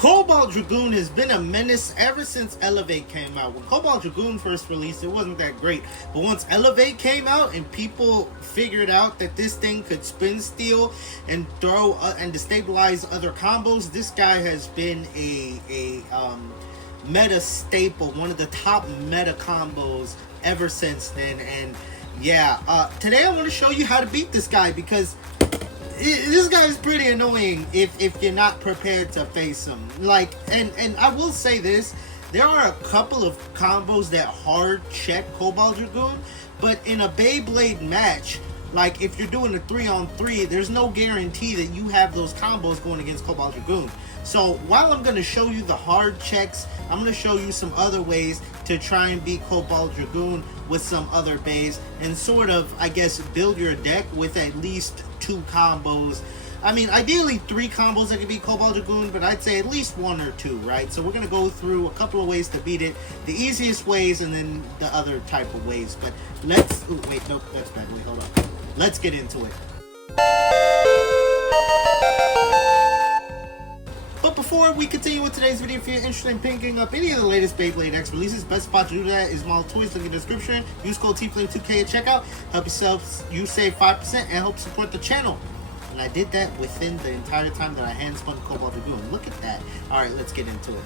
Cobalt Dragoon has been a menace ever since Elevate came out. When Cobalt Dragoon first released, it wasn't that great. But once Elevate came out and people figured out that this thing could spin steel and throw and destabilize other combos, this guy has been a meta staple, one of the top meta combos ever since then. And yeah, today I want to show you how to beat this guy, because this guy is pretty annoying if you're not prepared to face him. Like, and I will say this, there are a couple of combos that hard check Cobalt Dragoon, but in a Beyblade match, like if you're doing a 3-on-3, there's no guarantee that you have those combos going against Cobalt Dragoon. So while I'm going to show you the hard checks, I'm going to show you some other ways to try and beat Cobalt Dragoon with some other bays, and sort of, I guess, build your deck with at least 2 combos. I mean, ideally 3 combos that can beat Cobalt Dragoon, but I'd say at least 1 or 2, right? So we're going to go through a couple of ways to beat it, the easiest ways, and then the other type of ways. But let's... Ooh, wait, nope, that's bad. Wait, hold on. Let's get into it. But before we continue with today's video, if you're interested in picking up any of the latest Beyblade X releases, best spot to do that is Mall Toys, link in the description. Use code TFLAME2K at checkout. Help yourself, you save 5% and help support the channel. And I did that within the entire time that I hand spun Cobalt Dragoon. Look at that. Alright, let's get into it.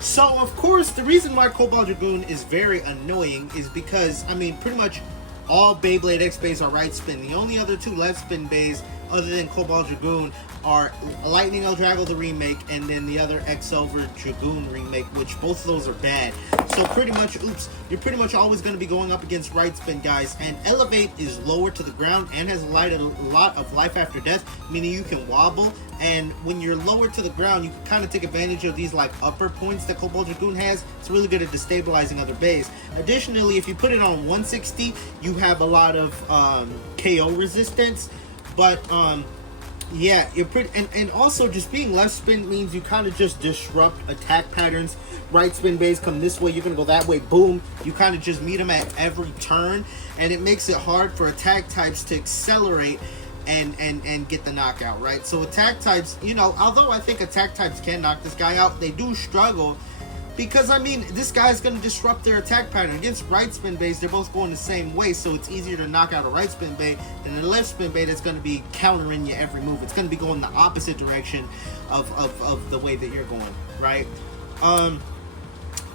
So, of course, the reason why Cobalt Dragoon is very annoying is because, I mean, pretty much all Beyblade X bays are right spin. The only other 2 left spin bays other than Cobalt Dragoon are Lightning Eldrago the remake, and then the other X Silver Dragoon remake, which both of those are bad. So pretty much, you're pretty much always going to be going up against right spin guys. And Elevate is lower to the ground and has a lot of life after death, meaning you can wobble. And when you're lower to the ground, you can kind of take advantage of these like upper points that Cobalt Dragoon has. It's really good at destabilizing other bays. Additionally, if you put it on 160, you have a lot of KO resistance. But yeah, you're pretty, and also just being left spin means you kind of just disrupt attack patterns. Right spin bays come this way, you're gonna go that way, boom. You kind of just meet them at every turn, and it makes it hard for attack types to accelerate and get the knockout, right? So attack types, you know, although I think attack types can knock this guy out, they do struggle. Because, I mean, this guy's going to disrupt their attack pattern. Against right spin bays, they're both going the same way, so it's easier to knock out a right spin bay than a left spin bay that's going to be countering you every move. It's going to be going the opposite direction of the way that you're going, right?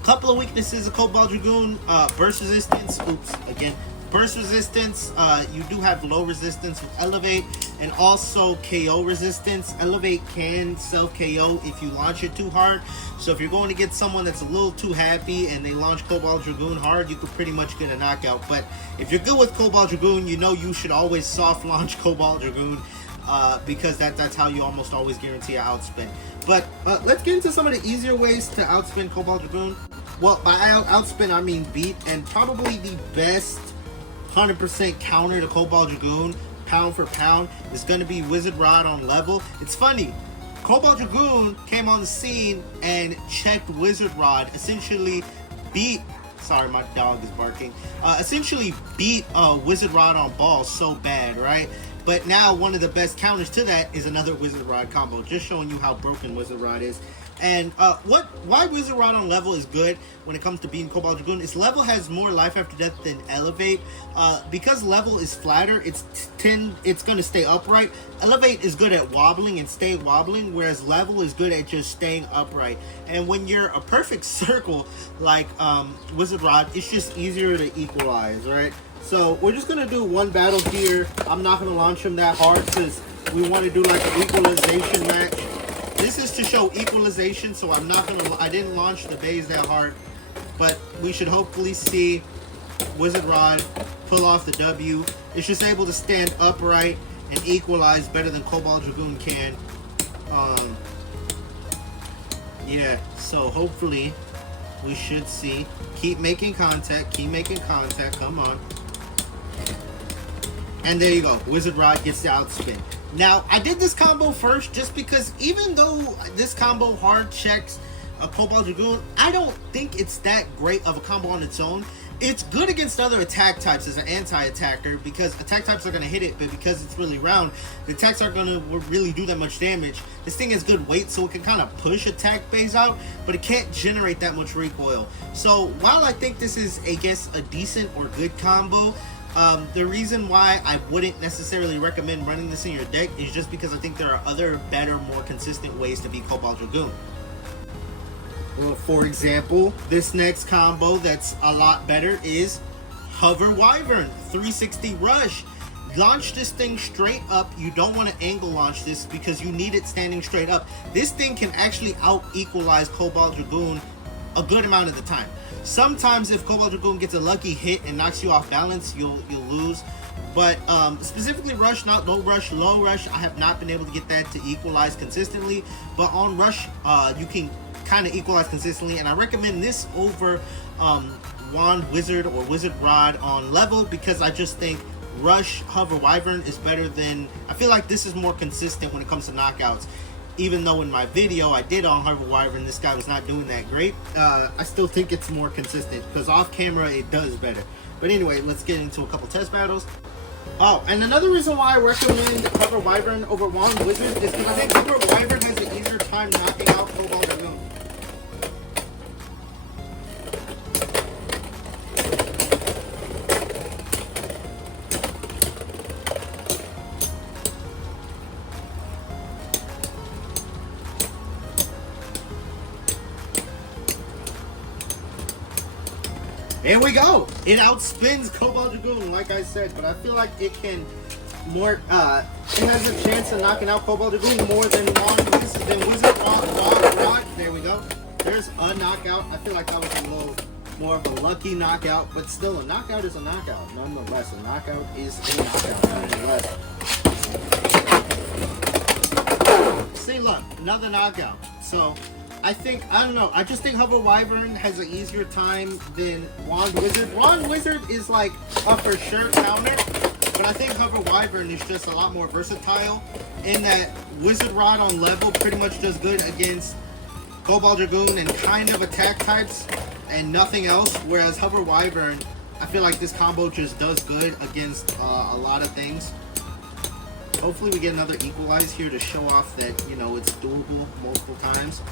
Couple of weaknesses of Cobalt Dragoon. Burst resistance. Oops, again. Burst resistance, you do have low resistance with Elevate, and also KO resistance. Elevate can self-KO if you launch it too hard. So if you're going to get someone that's a little too happy and they launch Cobalt Dragoon hard, you could pretty much get a knockout. But if you're good with Cobalt Dragoon, you know you should always soft launch Cobalt Dragoon, because that's how you almost always guarantee an outspin. But let's get into some of the easier ways to outspin Cobalt Dragoon. Well, by outspin I mean beat, and probably the best 100% counter to Cobalt Dragoon, pound for pound, is going to be Wizard Rod on level. It's funny, Cobalt Dragoon came on the scene and checked Wizard Rod, essentially beat, sorry my dog is barking, essentially beat Wizard Rod on ball so bad, right? But now one of the best counters to that is another Wizard Rod combo, just showing you how broken Wizard Rod is. And why Wizard Rod on level is good when it comes to beating Cobalt Dragoon is level has more life after death than Elevate. Because level is flatter, it's going to stay upright. Elevate is good at wobbling and stay wobbling, whereas level is good at just staying upright. And when you're a perfect circle like Wizard Rod, it's just easier to equalize, right? So we're just going to do one battle here. I'm not going to launch him that hard because we want to do like an equalization match. This is to show equalization, so I didn't launch the bays that hard, but we should hopefully see Wizard Rod pull off the W. It's just able to stand upright and equalize better than Cobalt Dragoon can. Yeah, so hopefully we should see. Keep making contact, come on. And there you go, Wizard Rod gets the outspin. Now, I did this combo first just because even though this combo hard checks a Cobalt Dragoon, I don't think it's that great of a combo on its own. It's good against other attack types as an anti-attacker because attack types are going to hit it, but because it's really round, the attacks aren't going to really do that much damage. This thing has good weight, so it can kind of push attack base out, but it can't generate that much recoil. So while I think this is, I guess, a decent or good combo, the reason why I wouldn't necessarily recommend running this in your deck is just because I think there are other better, more consistent ways to beat Cobalt Dragoon. Well, for example, this next combo that's a lot better is Hover Wyvern 360 Rush. Launch this thing straight up. You don't want to angle launch this because you need it standing straight up. This thing can actually out equalize Cobalt Dragoon a good amount of the time. Sometimes if Cobalt Dragoon gets a lucky hit and knocks you off balance, you'll lose. But specifically Rush, not low rush, low rush, I have not been able to get that to equalize consistently. But on Rush, you can kind of equalize consistently, and I recommend this over Wand Wizard or Wizard Rod on level because I just think Rush Hover Wyvern is better than, I feel like this is more consistent when it comes to knockouts. Even though in my video I did on Hover Wyvern, this guy was not doing that great, I still think it's more consistent because off camera it does better. But anyway, let's get into a couple test battles. Oh, and another reason why I recommend Hover Wyvern over Wand Wizard is because I think Hover Wyvern has an easier time knocking out Cobalt Dragoon. There we go. It outspins Cobalt Dragoon, like I said, but I feel like it can more. It has a chance of knocking out Cobalt Dragoon more than Wizard Rod. There we go. There's a knockout. I feel like that was a little more of a lucky knockout, but still, a knockout is a knockout. Nonetheless, a knockout is a knockout. Nonetheless. See, look, another knockout. So. I don't know, I just think Hover Wyvern has an easier time than Wand Wizard. Wand Wizard is like a for sure counter, but I think Hover Wyvern is just a lot more versatile in that Wizard Rod on level pretty much does good against Cobalt Dragoon and kind of attack types and nothing else, whereas Hover Wyvern, I feel like this combo just does good against a lot of things. Hopefully we get another equalize here to show off that, you know, it's doable multiple times.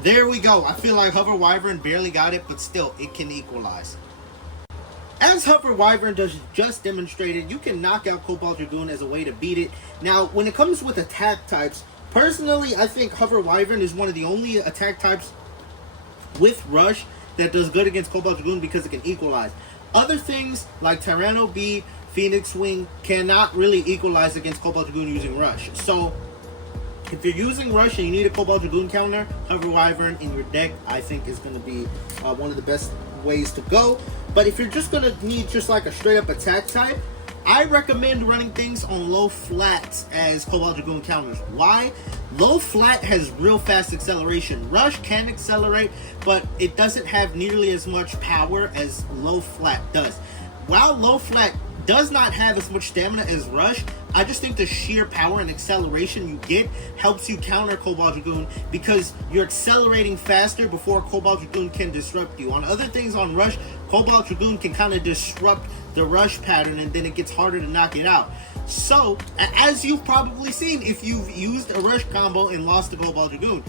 There we go. I feel like Hover Wyvern barely got it, but still, it can equalize. As Hover Wyvern just demonstrated, you can knock out Cobalt Dragoon as a way to beat it. Now, when it comes with attack types, personally, I think Hover Wyvern is one of the only attack types with Rush that does good against Cobalt Dragoon because it can equalize. Other things, like Tyranno Bead, Phoenix Wing, cannot really equalize against Cobalt Dragoon using Rush. So, if you're using Rush and you need a Cobalt Dragoon counter, Hover Wyvern in your deck, I think is going to be one of the best ways to go. But if you're just going to need just like a straight up attack type, I recommend running things on low flats as Cobalt Dragoon counters. Why? Low flat has real fast acceleration. Rush can accelerate, but it doesn't have nearly as much power as low flat does. While low flat does not have as much stamina as Rush, I just think the sheer power and acceleration you get helps you counter Cobalt Dragoon because you're accelerating faster before Cobalt Dragoon can disrupt you. On other things on Rush, Cobalt Dragoon can kind of disrupt the Rush pattern and then it gets harder to knock it out. So, as you've probably seen if you've used a Rush combo and lost to Cobalt Dragoon.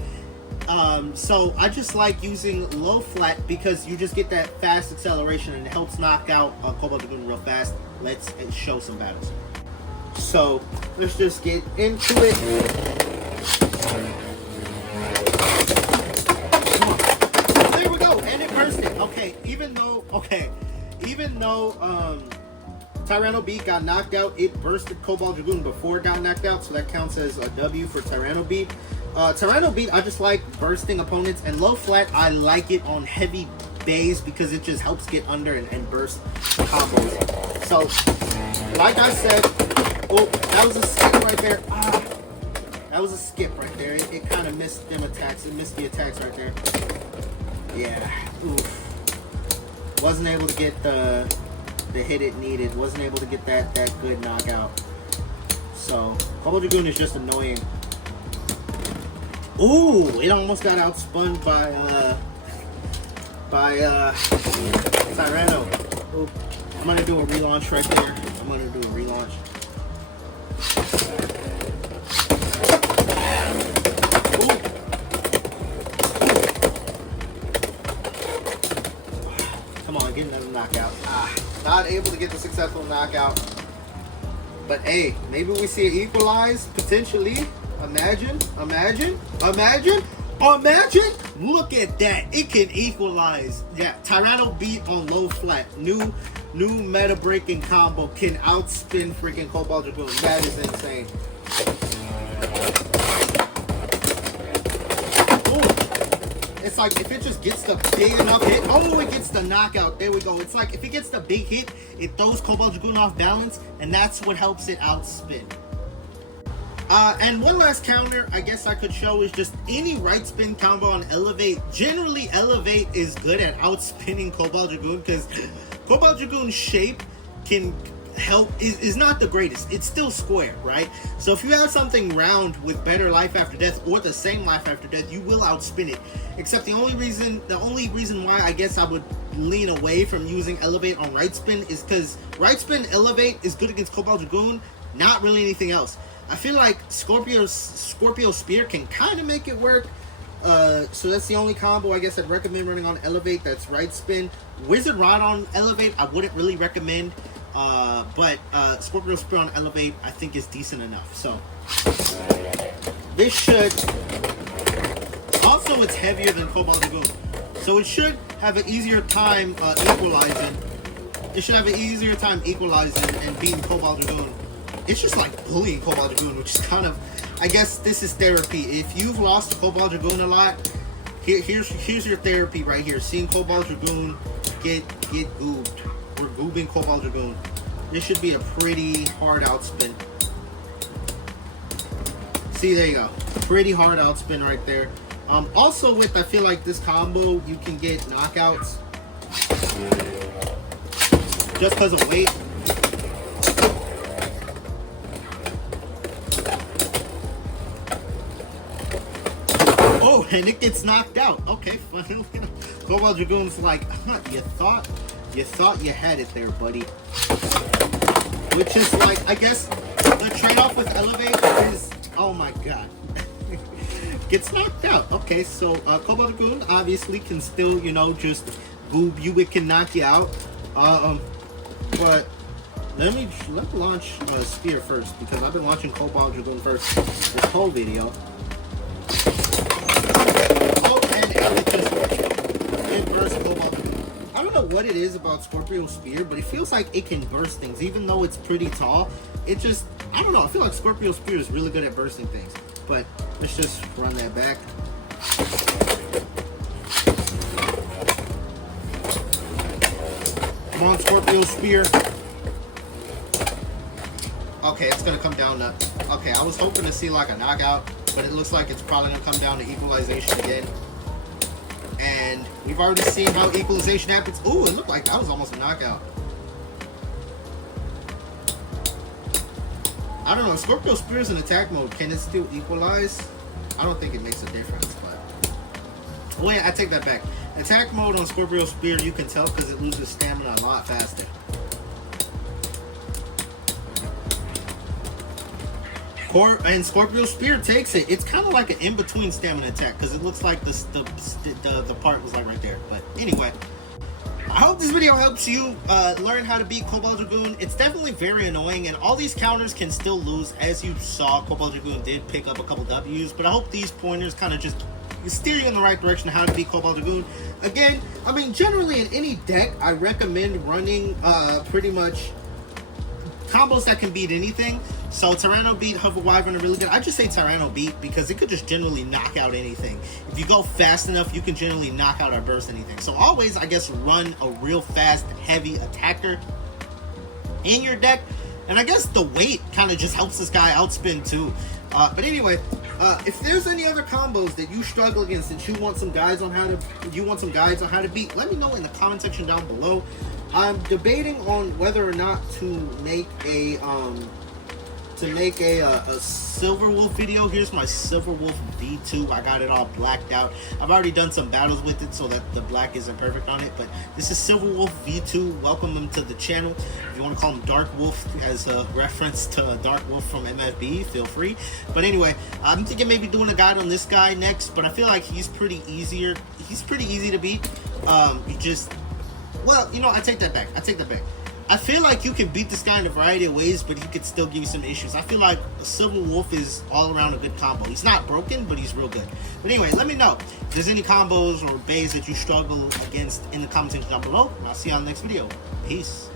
So I just like using low flat because you just get that fast acceleration and it helps knock out Cobalt Dragoon real fast. Let's show some battles. So let's just get into it. There we go, and it bursted. Okay, even though Tyranno Bead got knocked out, it bursted Cobalt Dragoon before it got knocked out, so that counts as a W for Tyranno Bead. Tyranno Bead, I just like bursting opponents, and low flat, I like it on heavy bays because it just helps get under and burst combos. So, like I said, oh, that was a skip right there. That was a skip right there. It kind of missed them attacks. It missed the attacks right there. Yeah, oof. Wasn't able to get the hit it needed. Wasn't able to get that good knockout. So, Cobalt Dragoon is just annoying. Ooh, it almost got outspun by by Tyranno. Oop. I'm gonna do a relaunch right there. I'm gonna do a relaunch. Ooh. Come on, get another knockout. Not able to get the successful knockout. But hey, maybe we see it equalize potentially. Imagine. Look at that. It can equalize. Yeah, Tyranno beat on low flat. New meta breaking combo can outspin freaking Cobalt Dragoon. That is insane. Ooh. It's like if it just gets the big enough hit. Oh, it gets the knockout. There we go. It's like if it gets the big hit, it throws Cobalt Dragoon off balance, and that's what helps it outspin. And one last counter I guess I could show is just any right spin combo on Elevate. Generally, Elevate is good at outspinning Cobalt Dragoon because Cobalt Dragoon's shape can help, is not the greatest. It's still square, right? So if you have something round with better life after death or the same life after death, you will outspin it. Except the only reason why I guess I would lean away from using Elevate on right spin is because right spin Elevate is good against Cobalt Dragoon, not really anything else. I feel like Scorpio Spear can kind of make it work. So that's the only combo I guess I'd recommend running on Elevate. That's right spin. Wizard Rod on Elevate I wouldn't really recommend. But Scorpio Spear on Elevate I think is decent enough. So this should... Also, it's heavier than Cobalt Dragoon. So it should have an easier time equalizing. It should have an easier time equalizing and beating Cobalt Dragoon. It's just like bullying Cobalt Dragoon, which is kind of, I guess this is therapy. If you've lost Cobalt Dragoon a lot, here's your therapy right here. Seeing Cobalt Dragoon get goobed. We're goobing Cobalt Dragoon. This should be a pretty hard outspin. See, there you go. Pretty hard outspin right there. Also with, I feel like this combo, you can get knockouts just because of weight. Oh, and it gets knocked out. Okay, fine. Cobalt Dragoon's like, you thought you had it there, buddy. Which is like, I guess the trade-off with Elevate is, oh my god, gets knocked out. Okay, so Cobalt Dragoon obviously can still, you know, just goob you. It can knock you out. But let me launch Spear first because I've been launching Cobalt Dragoon first this whole video. I don't know what it is about Scorpio Spear, but it feels like it can burst things, even though it's pretty tall. It just, I don't know, I feel like Scorpio Spear is really good at bursting things. But let's just run that back. Come on, Scorpio Spear. Okay, it's gonna come down to, okay, I was hoping to see like a knockout, but it looks like it's probably gonna come down to equalization again. And we've already seen how equalization happens. Ooh, it looked like that was almost a knockout. I don't know. Scorpio Spear's in attack mode. Can it still equalize? I don't think it makes a difference, but... Oh, yeah, I take that back. Attack mode on Scorpio Spear, you can tell because it loses stamina a lot faster. And Scorpio Spear takes it. It's kind of like an in-between stamina attack because it looks like the part was like right there. But anyway, I hope this video helps you learn how to beat Cobalt Dragoon. It's definitely very annoying, and all these counters can still lose. As you saw, Cobalt Dragoon did pick up a couple W's, but I hope these pointers kind of just steer you in the right direction how to beat Cobalt Dragoon. Again, I mean, generally in any deck, I recommend running pretty much combos that can beat anything. So Tyranno beat Hover Wyvern are really good. I just say Tyranno beat because it could just generally knock out anything. If you go fast enough, you can generally knock out or burst anything. So always, I guess, run a real fast, heavy attacker in your deck. And I guess the weight kind of just helps this guy outspin too. But anyway, if there's any other combos that you struggle against that you want some guides on how to beat, let me know in the comment section down below. I'm debating on whether or not to make a to make a Silver Wolf video. Here's my Silver Wolf V2. I got it all blacked out. I've already done some battles with it so that the black isn't perfect on it, but this is Silver Wolf V2. Welcome him to the channel. If you want to call him Dark Wolf as a reference to Dark Wolf from MFB, feel free. But anyway, I'm thinking maybe doing a guide on this guy next, but I feel like he's pretty easy to beat. You just, well, you know, I take that back. I feel like you can beat this guy in a variety of ways, but he could still give you some issues. I feel like Silver Wolf is all around a good combo. He's not broken, but he's real good. But anyway, let me know if there's any combos or bays that you struggle against in the comment section down below. And I'll see you on the next video. Peace.